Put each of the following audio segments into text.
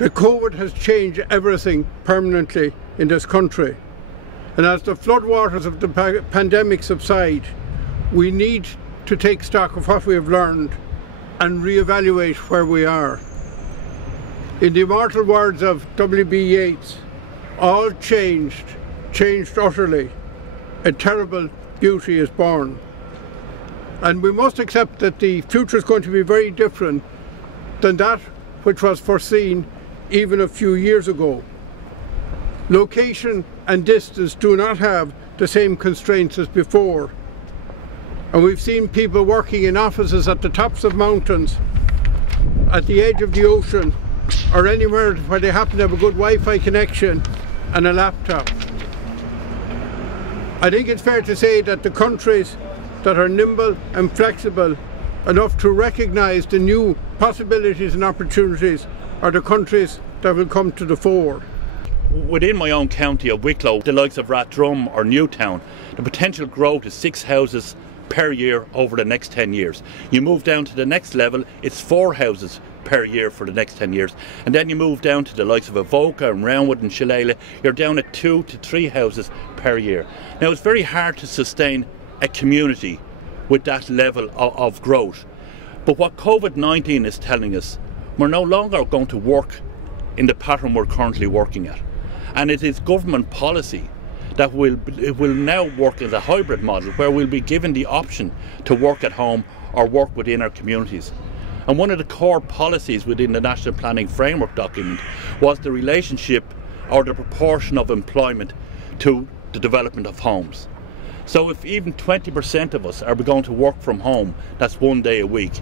that COVID has changed everything permanently in this country. And as the floodwaters of the pandemic subside, we need to take stock of what we have learned and reevaluate where we are. In the immortal words of W.B. Yeats, all changed utterly. A terrible beauty is born. And we must accept that the future is going to be very different than that which was foreseen even a few years ago. Location and distance do not have the same constraints as before. And we've seen people working in offices at the tops of mountains, at the edge of the ocean, or anywhere where they happen to have a good Wi-Fi connection and a laptop. I think it's fair to say that the countries that are nimble and flexible enough to recognise the new possibilities and opportunities are the countries that will come to the fore. Within my own county of Wicklow, the likes of Rathdrum or Newtown, the potential growth is 6 houses per year over the next 10 years. You move down to the next level, it's 4 houses per year for the next 10 years. And then you move down to the likes of Avoca and Roundwood and Shillelagh, you're down at 2 to 3 houses per year. Now it's very hard to sustain a community with that level of growth. But what COVID-19 is telling us, we're no longer going to work in the pattern we're currently working at. And it is government policy that will now work as a hybrid model where we'll be given the option to work at home or work within our communities. And one of the core policies within the National Planning Framework document was the relationship or the proportion of employment to the development of homes. So if even 20% of us are going to work from home, that's 1 day a week,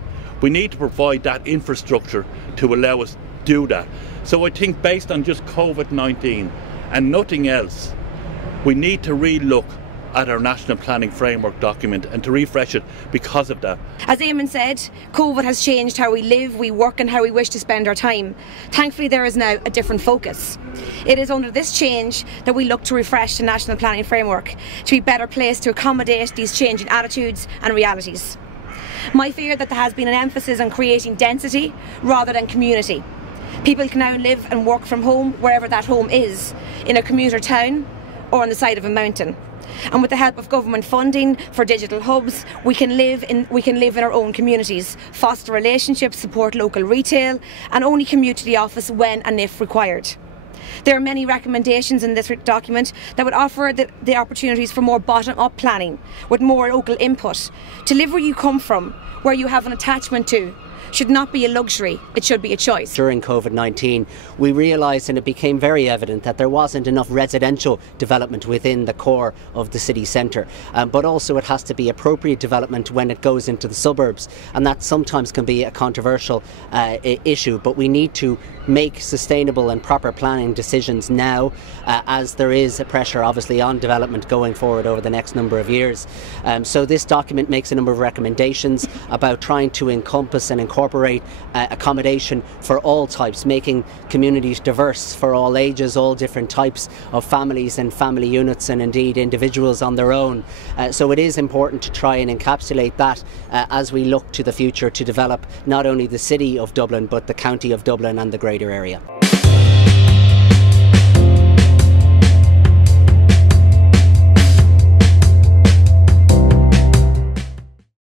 we need to provide that infrastructure to allow us to do that. So I think based on just COVID-19 and nothing else, we need to re-look at our National Planning Framework document and to refresh it because of that. As Eamon said, COVID has changed how we live, we work and how we wish to spend our time. Thankfully there is now a different focus. It is under this change that we look to refresh the National Planning Framework to be better placed to accommodate these changing attitudes and realities. My fear that there has been an emphasis on creating density rather than community. People can now live and work from home wherever that home is, in a commuter town or on the side of a mountain. And with the help of government funding for digital hubs, we can live in our own communities, foster relationships, support local retail, and only commute to the office when and if required. There are many recommendations in this document that would offer the opportunities for more bottom-up planning, with more local input. To live where you come from, where you have an attachment to, should not be a luxury, it should be a choice. During COVID-19, we realised, and it became very evident, that there wasn't enough residential development within the core of the city centre, but also it has to be appropriate development when it goes into the suburbs, and that sometimes can be a controversial issue, but we need to make sustainable and proper planning decisions now, as there is a pressure obviously on development going forward over the next number of years. So this document makes a number of recommendations about trying to encompass and incorporate accommodation for all types, making communities diverse for all ages, all different types of families and family units, and indeed individuals on their own. So it is important to try and encapsulate that as we look to the future to develop not only the city of Dublin but the county of Dublin and the greater area.